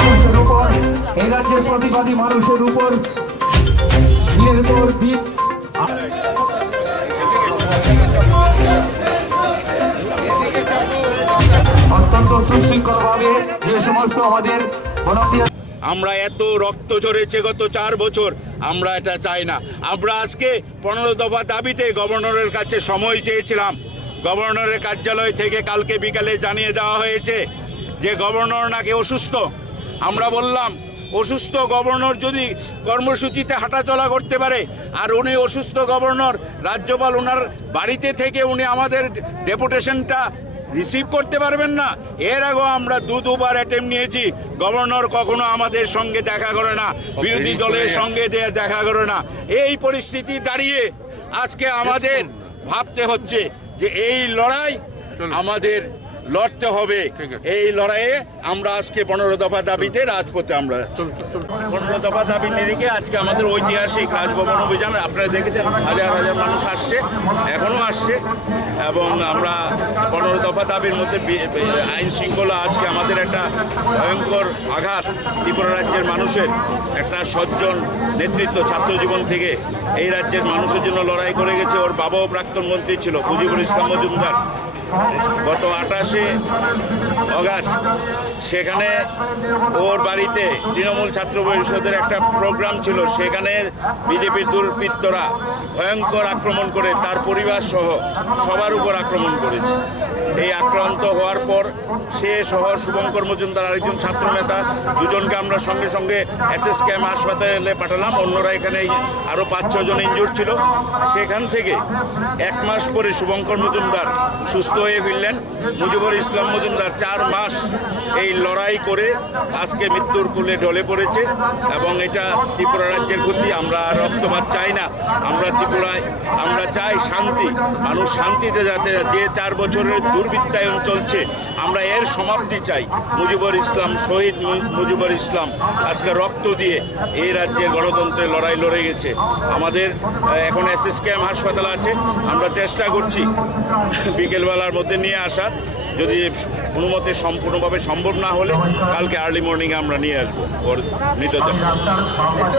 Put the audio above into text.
মানুষের উপর, এই রাজ্যের প্রতিবাদী মানুষের উপর দিনের পর দিন অত্যন্ত সুশৃঙ্খলভাবে যে সমস্ত আমাদের ভলান্টিয়ার আমরা এত রক্ত ঝরেছে গত 4 বছর, আমরা এটা চাই না। আমরা আজকে 15 দফা দাবিতে গভর্নরের কাছে সময় চেয়েছিলাম। গভর্নরের কার্যালয় থেকে কালকে বিকালে জানিয়ে দেওয়া হয়েছে যে গভর্নর নাকি অসুস্থ। আমরা বললাম অসুস্থ গভর্নর যদি কর্মসূচিতে হাঁটাচলা করতে পারে, আর উনি অসুস্থ গভর্নর, রাজ্যপাল ওনার বাড়িতে থেকে উনি আমাদের ডেপুটেশনটা রিসিভ করতে পারবেন না? এর আগেও আমরা দুবার অ্যাটেম্প নিয়েছি, গভর্নর কখনো আমাদের সঙ্গে দেখা করে না, বিরোধী দলের সঙ্গে দেখা করে না। এই পরিস্থিতি দাঁড়িয়ে আজকে আমাদের ভাবতে হচ্ছে যে এই লড়াই আমাদের লড়তে হবে। এই লড়াইয়ে আমরা আজকে 15 দফা দাবিতে রাজপথে আমরা 15 দফা দাবির নিরিখে আজকে আমাদের ঐতিহাসিক রাজভবন অভিযান। আপনারা দেখেছেন হাজার হাজার মানুষ আসছে, এখনো আসছে, এবং আমরা 15 দফা দাবির মধ্যে আইন শৃঙ্খলা আজকে আমাদের একটা ভয়ঙ্কর আঘাত। ত্রিপুরা রাজ্যের মানুষের একটা সজ্জন নেতৃত্ব ছাত্র জীবন থেকে এই রাজ্যের মানুষের জন্য লড়াই করে গেছে। ওর বাবাও প্রাক্তন মন্ত্রী ছিল, মুজিবুর ইসলাম মজুমদার। গত 28শে অগাস্ট সেখানে ওর বাড়িতে তৃণমূল ছাত্র পরিষদের একটা প্রোগ্রাম ছিল, সেখানে বিজেপির দুর্বৃত্তরা ভয়ঙ্কর আক্রমণ করে তার পরিবার সহ সবার উপর আক্রমণ করেছে। এই আক্রান্ত হওয়ার পর সে সহ শুভঙ্কর মজুমদার আরেকজন ছাত্র নেতা, দুজনকে আমরা সঙ্গে সঙ্গে SSKM হাসপাতালে পাঠালাম। অন্যরা এখানে আরও 5-6 জন ইনজুর্ড ছিল। সেখান থেকে 1 মাস পরে শুভঙ্কর মজুমদার সুস্থ হয়ে ফিরলেন। মুজিবুর ইসলাম মজুমদার 4 মাস এই লড়াই করে আজকে মৃত্যুর কোলে ঢলে পড়েছে, এবং এটা ত্রিপুরা রাজ্যের ক্ষতি। আমরা আর রক্তপাত চাই না। আমরা ত্রিপুরায় আমরা চাই শান্তি, মানুষ শান্তিতে যাতে, যে 4 বছরের দুর্বৃত্তায়ন চলছে আমরা এর সমাপ্তি চাই। মুজিবুর ইসলাম, শহীদ মুজিবুর ইসলাম আজকে রক্ত দিয়ে এই রাজ্যের গণতন্ত্রের লড়াই লড়ে গেছে। আমাদের এখন SSKM হাসপাতাল আছে, আমরা চেষ্টা করছি বিকেলবেলার মধ্যে নিয়ে আসার। যদি কোনো মতে সম্পূর্ণভাবে সম্ভব না হলে কালকে আর্লি মর্নিংয়ে আমরা নিয়ে আসবো ওর মৃতদেহ।